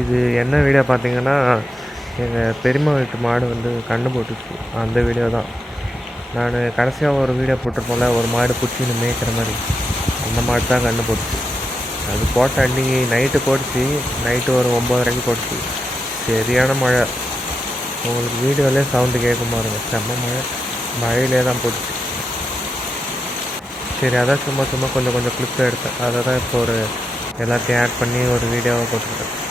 இது என்ன வீடியோ பார்த்தீங்கன்னா எங்கள் பெரியம்மா வீட்டு மாடு வந்து கண்ணு போட்டுச்சு. அந்த வீடியோ தான். நான் கடைசியாக ஒரு வீடியோ போட்டிருப்போம்ல ஒரு மாடு பிடிச்சின்னு மேய்க்கிற மாதிரி. அந்த மாடு தான் கண்ணு போட்டுச்சு. அது போட்ட அன்றைக்கி நைட்டு போட்டுச்சு. நைட்டு ஒரு ஒம்பதரைக்கு போட்டுச்சு. சரியான மழை. உங்களுக்கு வீடியோலே சவுண்டு கேட்கும் பாருங்க. செம்ம மழை. மழையிலே தான் போட்டுச்சு. சரி அதான் சும்மா சும்மா கொஞ்சம் கொஞ்சம் கிளிப் எடுத்தேன். அதை தான் இப்போ ஒரு எல்லாத்தையும் ஆட் பண்ணி ஒரு வீடியோவை போட்டுருக்கேன்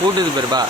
கூட்டுது பெருப்பா.